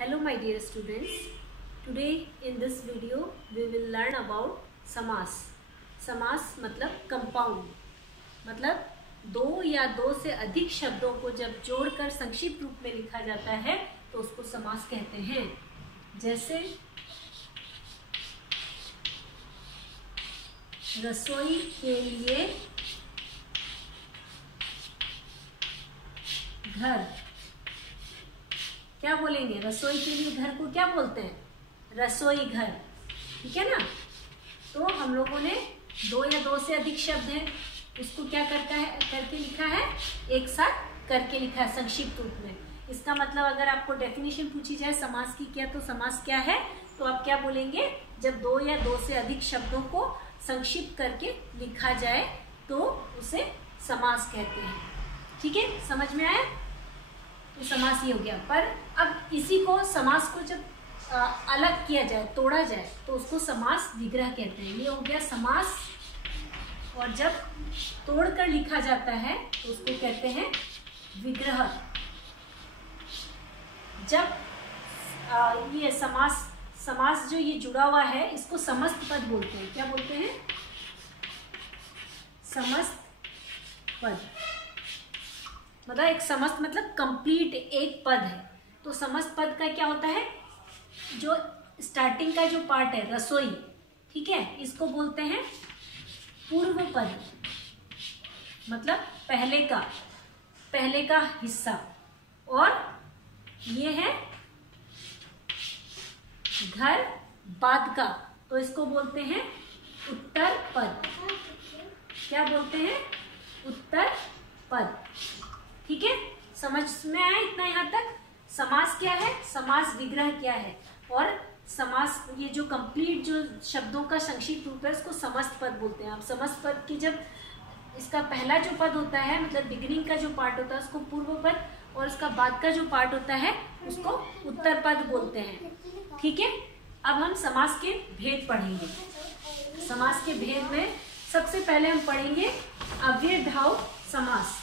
Hello my dear students, today in this video we will learn about समास। समास मतलब compound, मतलब दो या दो से अधिक शब्दों को जब जोड़कर संक्षिप्त रूप में लिखा जाता है तो उसको समास कहते हैं। जैसे रसोई के लिए घर, क्या बोलेंगे? रसोई के लिए घर को क्या बोलते हैं? रसोई घर, ठीक है ना। तो हम लोगों ने दो या दो से अधिक शब्द है उसको क्या करके लिखा है, एक साथ करके लिखा है संक्षिप्त रूप में। इसका मतलब अगर आपको डेफिनेशन पूछी जाए समास की क्या, तो समास क्या है, तो आप क्या बोलेंगे? जब दो या दो से अधिक शब्दों को संक्षिप्त करके लिखा जाए तो उसे समास कहते हैं। ठीक है, समझ में आया? तो समास ही हो गया। पर अब इसी को समास को जब अलग किया जाए, तोड़ा जाए, तो उसको समास विग्रह कहते हैं। ये हो गया समास। और जब तोड़कर लिखा जाता है तो उसको कहते हैं विग्रह। जब ये समास जो ये जुड़ा हुआ है इसको समस्त पद बोलते हैं। क्या बोलते हैं? समस्त पद। मतलब एक समस्त मतलब कंप्लीट एक पद है। तो समस्त पद का क्या होता है? जो स्टार्टिंग का जो पार्ट है रसोई, ठीक है, इसको बोलते हैं पूर्व पद, मतलब पहले का हिस्सा। और ये है घर बाद का, तो इसको बोलते हैं उत्तर पद। क्या बोलते हैं? उत्तर पद। ठीक है, समझ में आया इतना यहाँ तक? समास क्या है, समास विग्रह क्या है, और समास ये जो कंप्लीट जो शब्दों का संक्षिप्त रूप है उसको समस्त पद बोलते हैं। आप समस्त पद की जब इसका पहला जो पद होता है, मतलब बिगिनिंग का जो पार्ट होता है उसको पूर्व पद, और इसका बाद का जो पार्ट होता है उसको उत्तर पद बोलते हैं। ठीक है, अब हम समास के भेद पढ़ेंगे। समास के भेद में सबसे पहले हम पढ़ेंगे अव्ययभाव समास।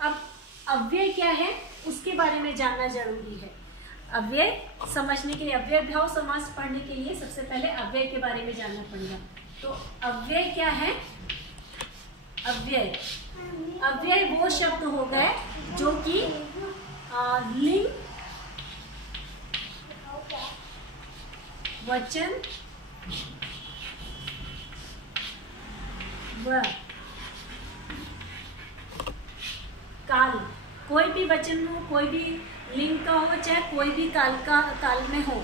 अब अव्यय क्या है उसके बारे में जानना जरूरी है। अव्यय समझने के लिए, अव्ययभाव समास पढ़ने के लिए सबसे पहले अव्यय के बारे में जानना पड़ेगा। तो अव्यय क्या है? अव्यय वो शब्द हो गए जो कि लिंग, वचन व काल, कोई भी वचन हो, कोई भी लिंग का हो, चाहे कोई भी काल में हो,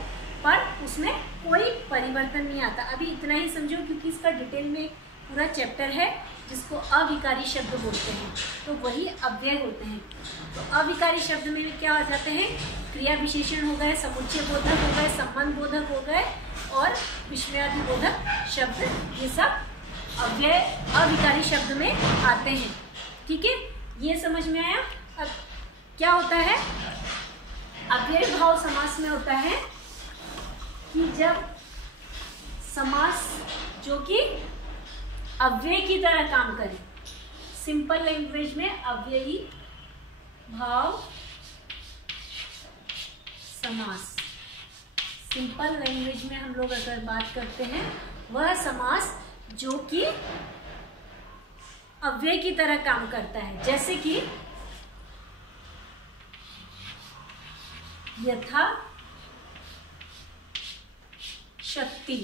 पर उसमें कोई परिवर्तन नहीं आता। अभी इतना ही समझो, क्योंकि इसका डिटेल में पूरा चैप्टर है जिसको अविकारी शब्द बोलते हैं। तो वही अव्यय होते हैं। तो अविकारी शब्द में क्या हो जाते हैं? क्रिया विशेषण हो गए, समुच्चय बोधक हो गए, संबंध बोधक हो गए, और विस्मयादि बोधक शब्द, ये सब अव्यय अविकारी शब्द में आते हैं। ठीक है, ये समझ में आया? अब क्या होता है अव्ययभाव समास में? होता है कि जब समास जो कि अव्यय की तरह काम करे, सिंपल लैंग्वेज में अव्ययी भाव समास। सिंपल लैंग्वेज में हम लोग अगर बात करते हैं, वह समास जो कि अव्यय की तरह काम करता है। जैसे कि यथा शक्ति,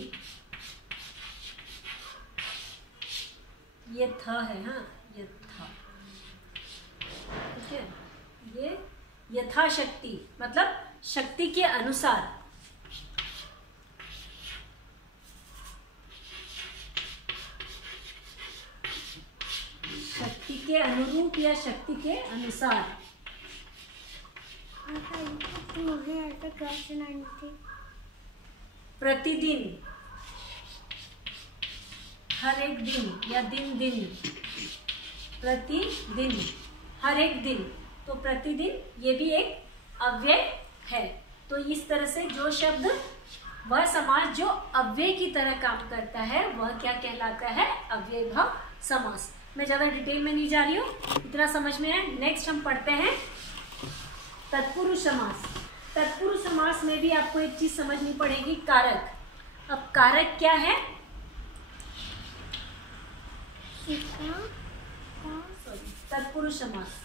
ये था है, हाँ, यथा, ठीक है। ये यथाशक्ति मतलब शक्ति के अनुसार। शक्ति के अनुरूप या शक्ति के अनुसार। प्रतिदिन, हर एक दिन या दिन, प्रतिदिन, हर एक दिन। तो प्रतिदिन ये भी एक अव्यय है। तो इस तरह से जो शब्द, वह समास जो अव्यय की तरह काम करता है, वह क्या कहलाता है? अव्ययभाव समास। मैं ज्यादा डिटेल में नहीं जा रही हूँ, इतना समझ में है। नेक्स्ट हम पढ़ते हैं तत्पुरुष समास। तत्पुरुष समास में भी आपको एक चीज समझनी पड़ेगी, कारक। अब कारक क्या है? तत्पुरुष समास,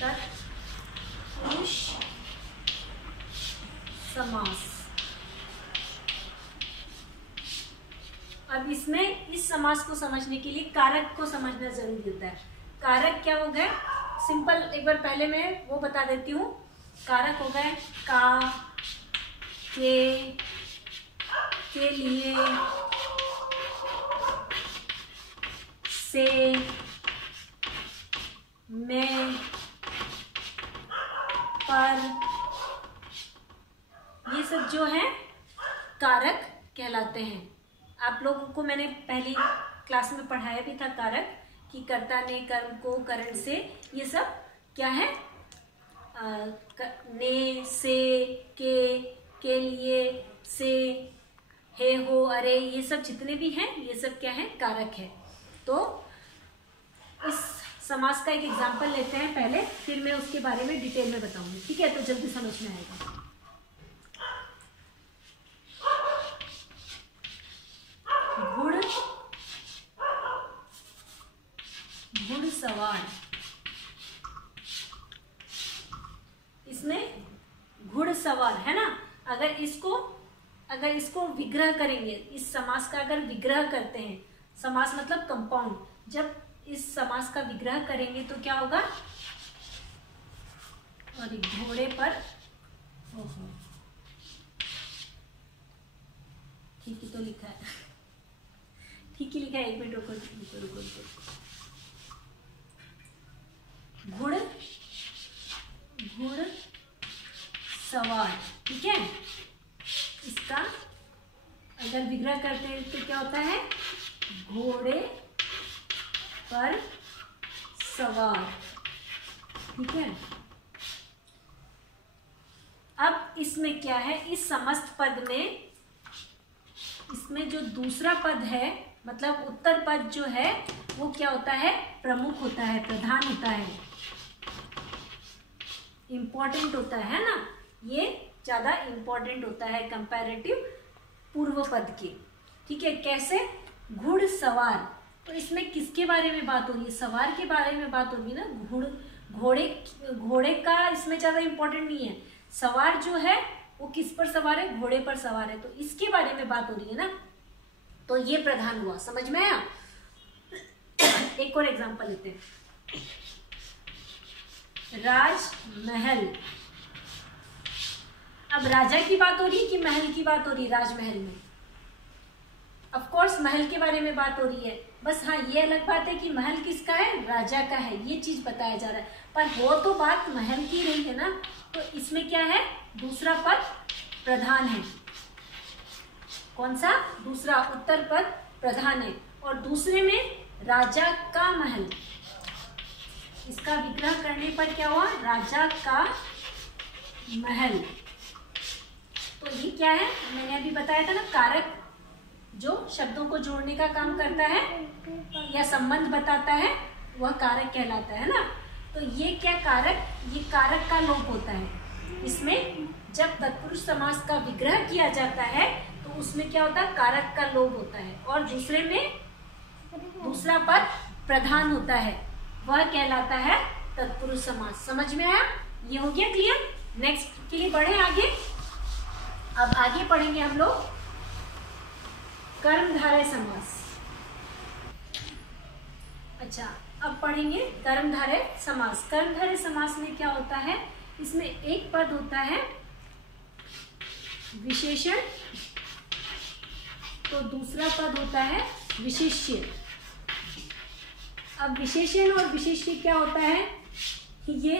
तत्पुरुष समास। अब इसमें इस समास को समझने के लिए कारक को समझना जरूरी होता है। कारक क्या हो गए? सिंपल एक बार पहले मैं वो बता देती हूँ। कारक हो गए का, के लिए, से, में, पर, ये सब जो है कारक कहलाते हैं। आप लोगों को मैंने पहली क्लास में पढ़ाया भी था कारक, कि कर्ता ने कर्म को करण से, ये सब क्या है? ने, से, के लिए, से, हे, हो, अरे, ये सब जितने भी हैं ये सब क्या है? कारक है। तो इस समास का एक एग्जांपल लेते हैं पहले, फिर मैं उसके बारे में डिटेल में बताऊंगी, ठीक है? तो जल्दी समझ में आएगा। घुड़सवार, इसमें घुड़सवार है ना। अगर इसको विग्रह करेंगे, इस समास का अगर विग्रह करते हैं, समास मतलब कंपाउंड, जब इस समास का विग्रह करेंगे तो क्या होगा? और घोड़े पर, ठीक ही तो लिखा है, ठीक ही लिखा है, एक मिनट रुको। घुड़ सवार, ठीक है? इसका अगर विग्रह करते हैं तो क्या होता है? घोड़े पर सवार, ठीक है? अब इसमें क्या है? इस समस्त पद में, इसमें जो दूसरा पद है, मतलब उत्तर पद जो है, वो क्या होता है? प्रमुख होता है, प्रधान होता है, इंपॉर्टेंट होता है ना। ये ज्यादा इंपॉर्टेंट होता है कंपैरेटिव पूर्व पद के, ठीक है? कैसे? घुड़सवार, तो इसमें किसके बारे में बात हो रही है? सवार के बारे में बात होगी ना। घोड़े का इसमें ज्यादा इंपॉर्टेंट नहीं है। सवार जो है वो किस पर सवार है? घोड़े पर सवार है, तो इसके बारे में बात हो रही है ना, तो ये प्रधान हुआ। समझ में आया? एक और एग्जांपल लेते हैं, राजमहल। अब राजा की बात हो रही है कि महल की बात हो रही है? राजमहल में ऑफ कोर्स महल के बारे में बात हो रही है, बस हाँ ये अलग बात है कि महल किसका है? राजा का है, ये चीज बताया जा रहा है, पर हो तो बात महल की रही है ना। तो इसमें क्या है? दूसरा पद प्रधान है। कौन सा? दूसरा उत्तर पद प्रधान है, और दूसरे में राजा का महल, इसका विग्रह करने पर क्या हुआ? राजा का महल। तो ये क्या है? मैंने अभी बताया था ना, कारक जो शब्दों को जोड़ने का काम करता है या संबंध बताता है, वह कारक कहलाता है ना। तो ये क्या कारक? ये कारक का लोप होता है। इसमें जब तत्पुरुष समास का विग्रह किया जाता है तो उसमें क्या होता है? कारक का लोप होता है, और दूसरे में दूसरा पद प्रधान होता है, वह कहलाता है तत्पुरुष समास। समझ में आया? ये हो गया क्लियर? नेक्स्ट के लिए बढ़े आगे। अब आगे पढ़ेंगे हम लोग कर्मधारय समास। अच्छा, अब पढ़ेंगे कर्मधारय समास। कर्मधारय समास में क्या होता है? इसमें एक पद होता है विशेषण, तो दूसरा पद होता है विशेष्य। अब विशेषण और विशेष्य क्या होता है, ये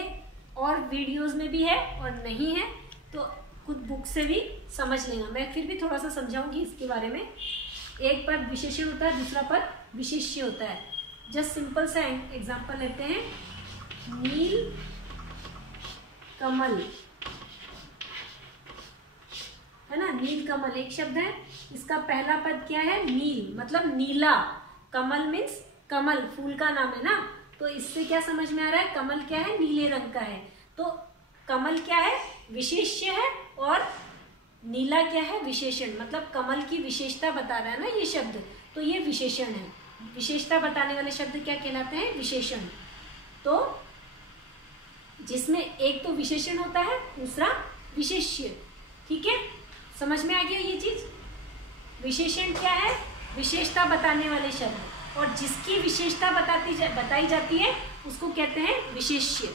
और वीडियोस में भी है और नहीं है, तो खुद बुक से भी समझ लेना। मैं फिर भी थोड़ा सा समझाऊंगी इसके बारे में। एक पद विशेषण होता है, दूसरा पद विशेष्य होता है। जस्ट सिंपल सा एग्जांपल लेते हैं, नील कमल है ना। नील कमल एक शब्द है, इसका पहला पद क्या है? नील, मतलब नीला। कमल मीन्स कमल, फूल का नाम है ना। तो इससे क्या समझ में आ रहा है? कमल क्या है? नीले रंग का है। तो कमल क्या है? विशेष्य है और नीला क्या है, विशेषण, मतलब कमल की विशेषता बता रहा है ना ये शब्द, तो ये विशेषण है। विशेषता बताने वाले शब्द क्या कहलाते हैं, विशेषण। तो जिसमें एक तो विशेषण होता है, दूसरा विशेष्य। ठीक है, समझ में आ गया ये चीज। विशेषण क्या है, विशेषता बताने वाले शब्द, और जिसकी विशेषता बताई जाती है उसको कहते हैं विशेष्य।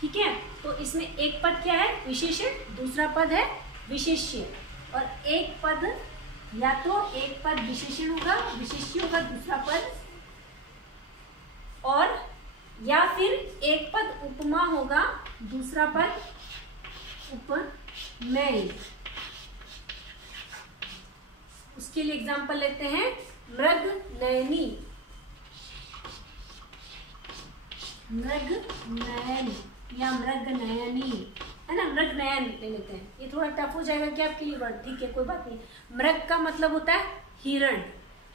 ठीक है, तो इसमें एक पद क्या है, विशेषण, दूसरा पद है विशेष्य। और एक पद या तो एक पद विशेषण होगा, विशेष्य होगा दूसरा पद, और या फिर एक पद उपमा होगा, दूसरा पद उपमेय। उसके लिए एग्जांपल लेते हैं, मृग नयनी, मृग नयन या मृग नयनी, है ना, मृग नयन ले लेते हैं। ये थोड़ा टफ हो जाएगा क्या आपके लिए वर्ड, ठीक है कोई बात नहीं। मृग का मतलब होता है हिरण,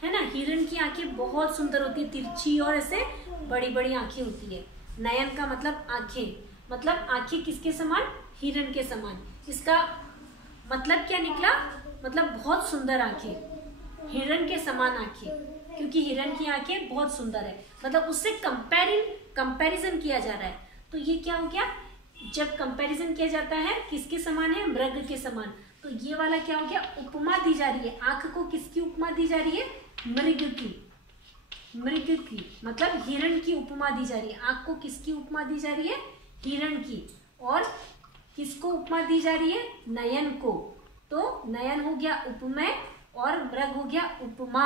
है ना, हिरण की आंखें बहुत सुंदर होती है, तिरछी और ऐसे बड़ी बड़ी आंखें होती है। नयन का मतलब आंखें, मतलब आंखें किसके समान, हिरण के समान। इसका मतलब क्या निकला, मतलब बहुत सुंदर आंखें, हिरण के समान आंखें, क्योंकि हिरण की आंखें बहुत सुंदर है, मतलब उससे कंपैरिजन किया जा रहा है। तो ये क्या हो गया, जब कंपैरिजन किया जाता है किसके समान है, मृग के समान, तो ये वाला क्या हो गया, उपमा दी जा रही है। आंख को किसकी उपमा दी जा रही है, मृग की, मृग की मतलब हिरण की उपमा दी जा रही है। आंख को किसकी उपमा दी जा रही है, हिरण की। और किसको उपमा दी जा रही है, नयन को। तो नयन हो गया उपमेय और मृग हो गया उपमा।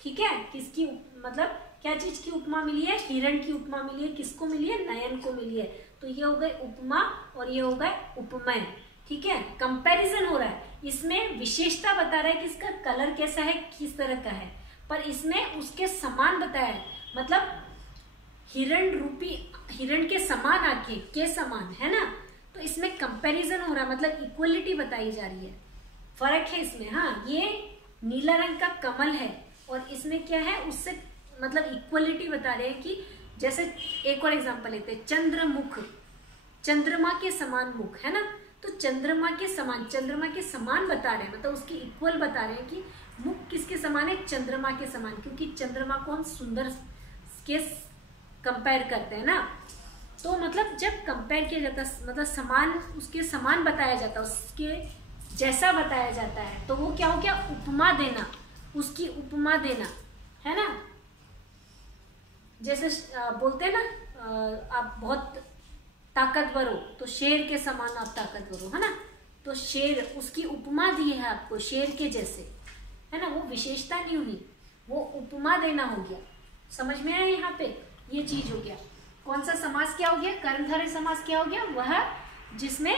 ठीक है, किसकी मतलब क्या चीज की उपमा मिली है, हिरण की उपमा मिली है। किसको मिली है, नयन को मिली है। तो ये हो गए उपमा और ये हो गए उपमेय। ठीक है, कंपैरिजन हो रहा है, इसमें विशेषता बता रहा है कि इसका कलर कैसा है, किस तरह का है, पर इसमें उसके समान बताया है, मतलब हिरण के समान आंखें के समान, है ना। तो इसमें कंपैरिजन हो रहा है, मतलब इक्वलिटी बताई जा रही है, फर्क है इसमें। हाँ, ये नीला रंग का कमल है और इसमें क्या है, उससे मतलब इक्वलिटी बता रहे हैं कि जैसे एक और एग्जांपल लेते हैं, चंद्रमुख, चंद्रमा के समान मुख, है ना। तो चंद्रमा के समान बता रहे हैं, मतलब उसके इक्वल बता रहे हैं कि मुख किसके समान है, चंद्रमा के समान, क्योंकि चंद्रमा को हम सुंदर के कंपेयर करते हैं ना। तो मतलब जब कंपेयर किया जाता है, मतलब समान, उसके समान बताया जाता है, उसके जैसा बताया जाता है, तो वो क्या हो गया, उपमा देना, उसकी उपमा देना, है ना। जैसे बोलते हैं ना, आप बहुत ताकतवर हो तो शेर के समान आप ताकतवर हो, है ना। तो शेर, उसकी उपमा दी है आपको शेर के जैसे, है ना, वो विशेषता नहीं हुई, वो उपमा देना हो गया। समझ में आया यहाँ पे, ये चीज हो गया। कौन सा समास क्या हो गया, कर्मधारय समास क्या हो गया, वह जिसमें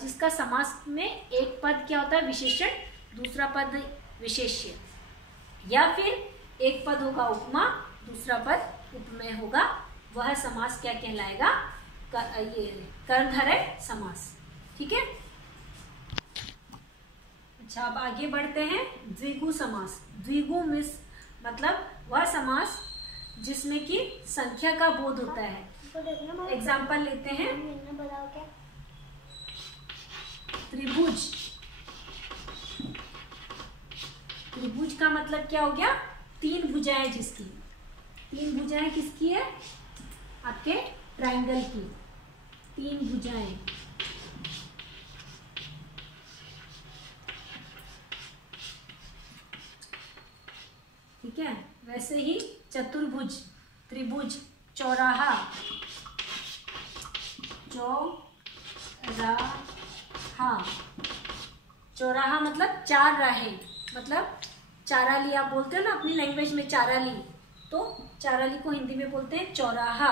जिसका समास में एक पद क्या होता है, विशेषण, दूसरा पद विशेष्य, या फिर एक पद होगा उपमा, दूसरा पद उपमेय होगा, वह समास क्या कहलाएगा, ये कर्मधारय समास। ठीक है, अच्छा अब आगे बढ़ते हैं, द्विगु समास। द्विगु मतलब वह समास जिसमें कि संख्या का बोध होता है। एग्जाम्पल लेते हैं, त्रिभुज। त्रिभुज का मतलब क्या हो गया, तीन भुजाएं जिसकी, तीन भुजाएं किसकी है, आपके ट्रायंगल की तीन भुजाएं। ठीक है, वैसे ही चतुर्भुज, त्रिभुज, चौराहा, चौराहा मतलब चार राहें, मतलब चाराली आप बोलते हो ना अपनी लैंग्वेज में, चाराली, तो चाराली को हिंदी में बोलते हैं चौराहा।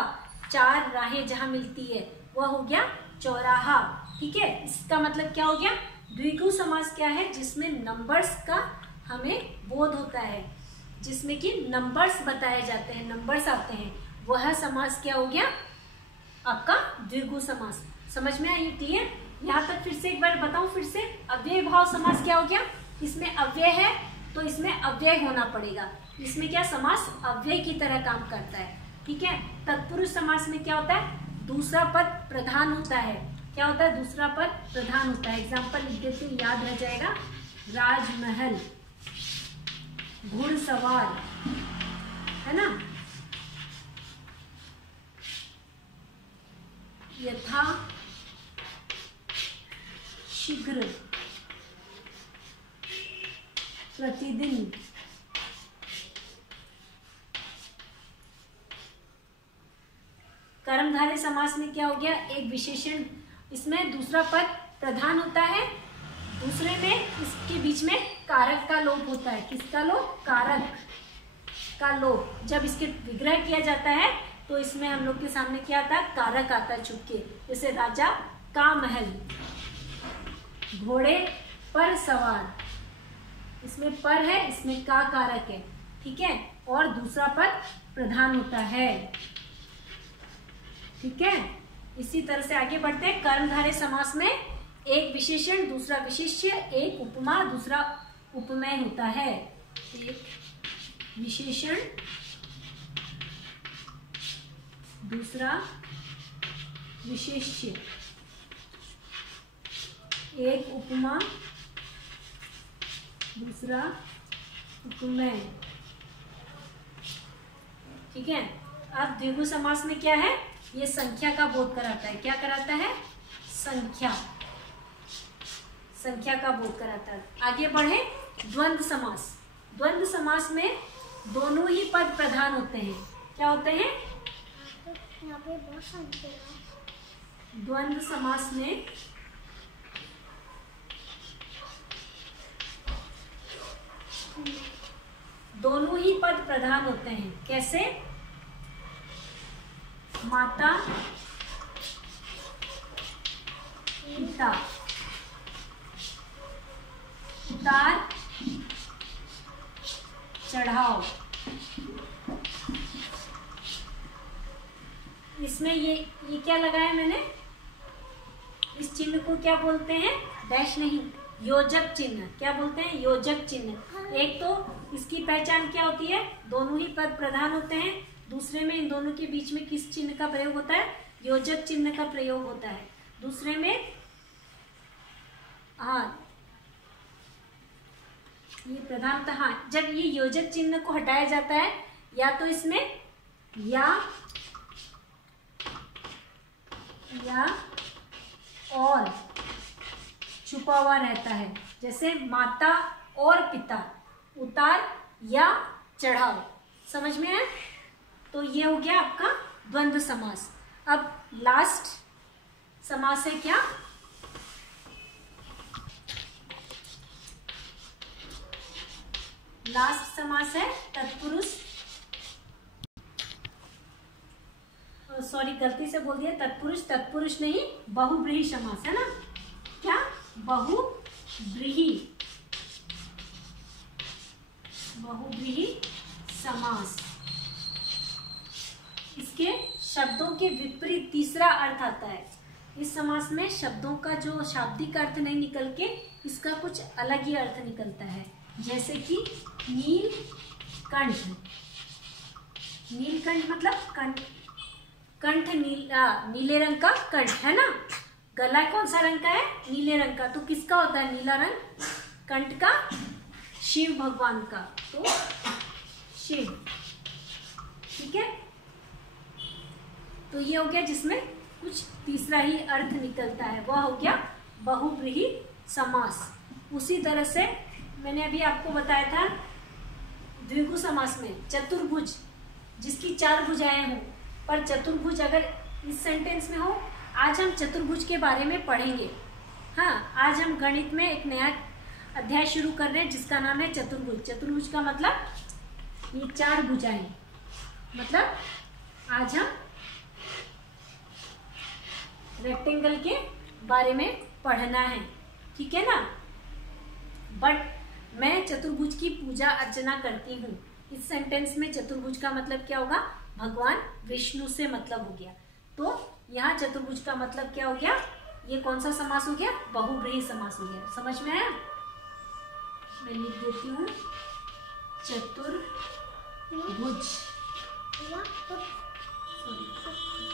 चार राहें जहां मिलती है वह हो गया चौराहा। ठीक है, इसका मतलब क्या हो गया, द्विगु समास क्या है, जिसमें नंबर्स का हमें बोध होता है, जिसमें कि नंबर्स बताए जाते हैं, नंबर्स आते हैं, वह समास क्या हो गया, आपका द्विगु समास। समझ में आई, क्लियर। यहाँ तक फिर से एक बार बताऊं, फिर से अव्यय भाव समास क्या हो गया, इसमें अव्यय है तो इसमें अव्यय होना पड़ेगा, इसमें क्या समास अव्यय की तरह काम करता है। ठीक है, तत्पुरुष समास में क्या होता है, दूसरा पद प्रधान होता है, क्या होता है, दूसरा पद प्रधान होता है। एग्जाम्पल लिख देते हैं, याद रह जाएगा। राजमहल, घुड़सवार, है ना। यथा शीघ्र, प्रतिदिन, कर्मधारय समास में क्या हो गया, एक विशेषण, इसमें दूसरा पद प्रधान होता है, दूसरे में इसके बीच में कारक का लोप होता है। किसका लोप, कारक का लोप। जब इसके विग्रह किया जाता है तो इसमें हम लोग के सामने क्या आता है, कारक आता है छुप के। जैसे राजा का महल, घोड़े पर सवार, इसमें पर है, इसमें का कारक है, ठीक है, और दूसरा पद प्रधान होता है, ठीक है। इसी तरह से आगे बढ़ते हैं। कर्मधारय समास में एक विशेषण, दूसरा विशेष्य, एक उपमा, दूसरा उपमेय होता है। एक विशेषण, दूसरा विशेष्य, एक उपमा, दूसरा उपमेय, ठीक है। अब द्विगु समास में क्या है, ये संख्या का बोध कराता है। क्या कराता है, संख्या, संख्या का बोध कराता है। आगे बढ़े, द्वंद्व समास। द्वंद्व समास में दोनों ही पद प्रधान होते हैं। क्या होते हैं, यहाँ पे बहुत संख्या। द्वंद्व समास में दोनों ही पद प्रधान होते हैं। कैसे, माता, पिता, उतार, चढ़ाओ। इसमें ये क्या लगाया मैंने, इस चिन्ह को क्या बोलते हैं, डैश नहीं, योजक चिन्ह। क्या बोलते हैं, योजक चिन्ह। एक तो इसकी पहचान क्या होती है, दोनों ही पद प्रधान होते हैं, दूसरे में इन दोनों के बीच में किस चिन्ह का प्रयोग होता है, योजक चिन्ह का प्रयोग होता है। दूसरे में हाँ, ये प्रधानतः, हाँ, जब ये योजक चिन्ह को हटाया जाता है, या तो इसमें या और छुपा हुआ रहता है। जैसे माता और पिता, उतार या चढ़ाओ। समझ में है, तो ये हो गया आपका द्वंद्व समास। अब लास्ट समास है क्या, लास्ट समास है तत्पुरुष, सॉरी गलती से बोल दिया तत्पुरुष, तत्पुरुष नहीं, बहुव्रीहि समास है ना। क्या, बहुव्रीहि, बहुव्रीहि समास। इसके शब्दों के विपरीत तीसरा अर्थ आता है। इस समास में शब्दों का जो शाब्दिक अर्थ नहीं निकल के इसका कुछ अलग ही अर्थ निकलता है। जैसे कि नीलकंठ, नीलकंठ मतलब कंठ, कंठ नीले रंग का कंठ है ना। गला कौन सा रंग का है, नीले रंग का, तो किसका होता है नीला रंग, कंठ का, शिव भगवान का, तो शिव, ठीक है। तो ये हो गया जिसमें कुछ तीसरा ही अर्थ निकलता है, वह हो गया बहुव्रीहि समास। उसी तरह से मैंने अभी आपको बताया था द्विगु समास में चतुर्भुज, जिसकी 4 भुजाएं हों, पर चतुर्भुज अगर इस सेंटेंस में हो। आज हम चतुर्भुज के बारे में पढ़ेंगे। हाँ, आज हम गणित में एक नया अध्याय शुरू कर रहे हैं जिसका नाम है चतुर्भुज। चतुर्भुज का मतलब ये 4 भुजाएं, मतलब आज हम रेक्टेंगल के बारे में पढ़ना है, ठीक है ना। बट मैं चतुर्भुज की पूजा अर्चना करती हूँ। इस सेंटेंस में चतुर्भुज का मतलब क्या होगा, भगवान विष्णु से मतलब हो गया। तो यहाँ चतुर्भुज का मतलब क्या हो गया, ये कौन सा समास हो गया, बहुव्रीहि समास हो गया। समझ में आया, मैं लिख देती हूँ चतुर्भुज,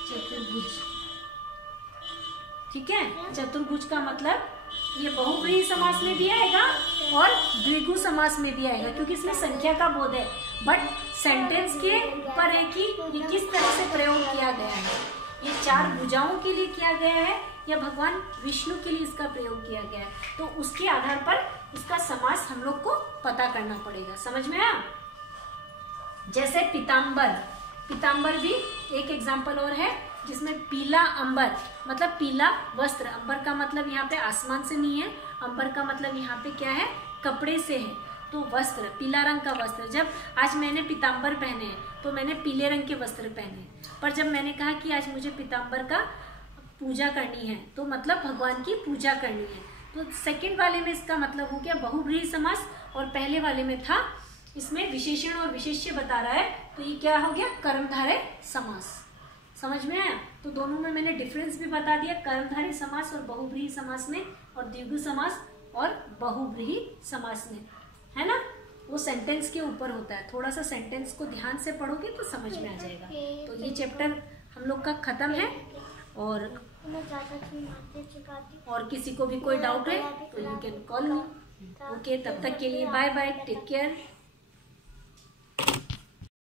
चतुर्भुज, ठीक है। चतुर्भुज का मतलब ये बहुव्रीहि समास में भी आएगा और द्विगु समास में भी आएगा, क्योंकि इसमें संख्या का बोध है, बट सेंटेंस के ऊपर है कि ये किस तरह से प्रयोग किया गया है। ये 4 भुजाओं के लिए किया गया है या भगवान विष्णु के लिए इसका प्रयोग किया गया है, तो उसके आधार पर इसका समास हम लोग को पता करना पड़ेगा। समझ में आया? जैसे पीताम्बर, पीताम्बर भी एक एग्जाम्पल और है, जिसमें पीला अंबर मतलब पीला वस्त्र। अंबर का मतलब यहाँ पे आसमान से नहीं है, अंबर का मतलब यहाँ पे क्या है, कपड़े से है। तो वस्त्र, पीला रंग का वस्त्र। जब आज मैंने पीताम्बर पहने हैं तो मैंने पीले रंग के वस्त्र पहने, पर जब मैंने कहा कि आज मुझे पीताम्बर का पूजा करनी है तो मतलब भगवान की पूजा करनी है। तो सेकंड वाले में इसका मतलब हो गया बहुव्रीहि समास, और पहले वाले में था इसमें विशेषण और विशेष्य बता रहा है, तो ये क्या हो गया, कर्मधारय समास। समझ में आया? तो दोनों में मैंने डिफरेंस भी बता दिया, कर्मधारय समास और बहुव्रीहि समास में, और द्विगु समास और बहुव्रीहि समास में, है ना। वो सेंटेंस के ऊपर होता है, थोड़ा सा सेंटेंस को ध्यान से पढ़ोगे तो समझ में आ जाएगा। तो ये चैप्टर हम लोग का खत्म है, और किसी को भी कोई डाउट है तो you can call me. Okay, तब तक के लिए बाय बाय, टेक केयर।